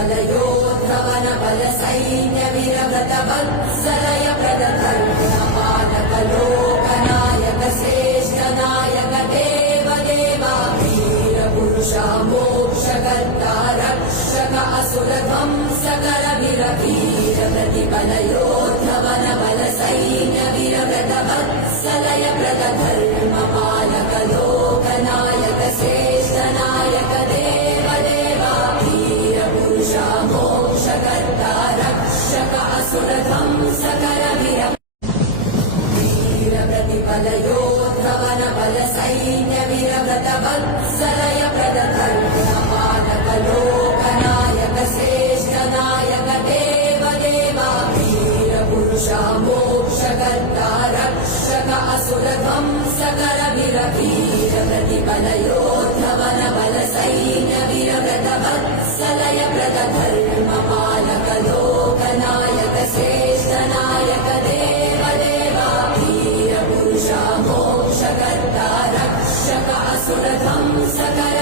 प्रतिबलयोद्धवन बल सैन्य विरगत वत्सलय प्रदधर्मपालक लोकनायक श्रेष्ठ नायक देव देवा वीर पुरुषा मोक्षकर्ता रक्षक असुर ध्वंसकर वीर प्रतिबलयोद्धवन बल सैन्य विरगत वत्सलय प्रदधर्मपालक लोकनायक श्रेष्ठ नायक देव देवा वीर पुरुषा मोक्षकर्ता रक्षक असुर ध्वंसकर वीर प्रतिबलयोद्धवन बल सैन्य विरगत वत्सलय प्रदधर्मपालक लोकनायक श्रेष्ठ नायक देव देवा वीर पुरुषा मोक्षकर्ता रक्षक असुर ध्वंसकर वीर प्रतिबलयोद्धवन बल सैन्य विरगत वत्सलय प्रदधर्मपालक लोकनायक श्रेष्ठ नायक देव देवा वीर पुरुषा मोक्षकर्ता रक्षक असुर ध्वंसकर